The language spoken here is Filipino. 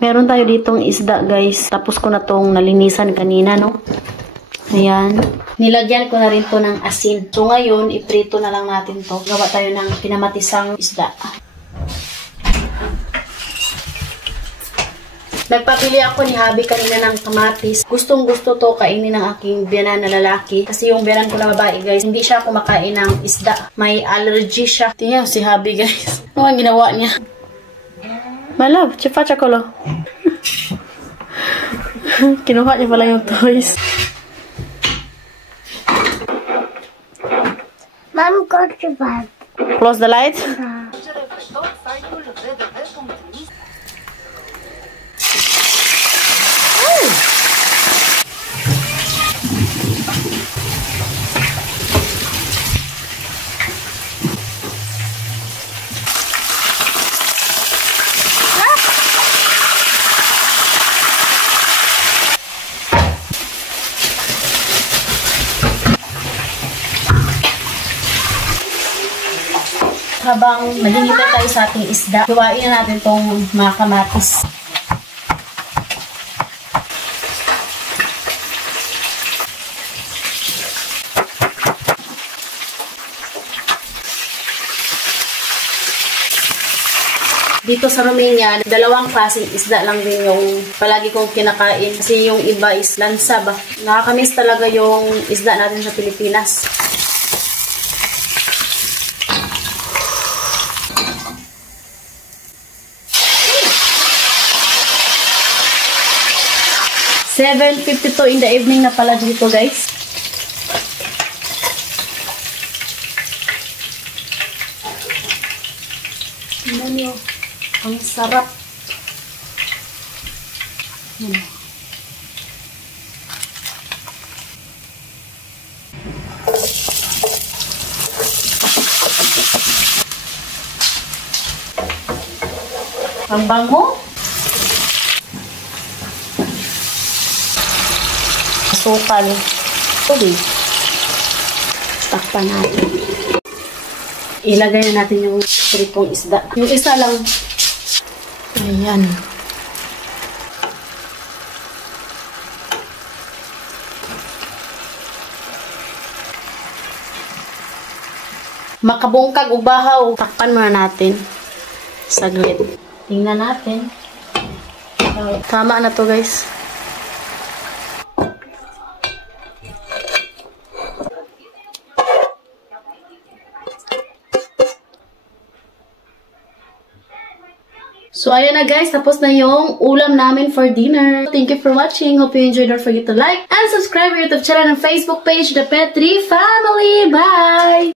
Meron tayo ditong isda, guys. Tapos ko na tong nalinisan kanina, no? Ayan. Nilagyan ko na rin to ng asin. So, ngayon, iprito na lang natin to. Gawa tayo ng pinamatisang isda. Nagpapili ako ni Habi kanina ng kamatis. Gustong-gusto to kainin ng aking biyanan na lalaki. Kasi yung biyanan ko na babae, guys, hindi siya kumakain ng isda. May allergy siya. Tingnan si Habi, guys. Ano ang ginawa niya? My love, chifa chakolo. Kinuha niya pala yung toys. Mom, go to bed. Close the light. Habang naghihintay tayo sa ating isda, hiwain na natin itong mga kamatis. Dito sa Romania, dalawang klaseng isda lang din yung palagi kong kinakain. Kasi yung iba is lansa ba. Nakakamiss talaga yung isda natin sa Pilipinas. $7:52 in the evening na pala dito, guys. Tingnan nyo. Ang sarap. Yan. Ang bango. Sukal. Tubig. Takpan natin. Ilagay na natin yung pritong isda. Yung isa lang. Ayan. Makabungkag ubahaw. Takpan muna natin. Saglit. Tingnan natin. Tama na to, guys. So, ayan na guys. Tapos na yung ulam namin for dinner. Thank you for watching. Hope you enjoyed. Don't forget to like and subscribe to our YouTube channel and Facebook page, The Petri Family. Bye!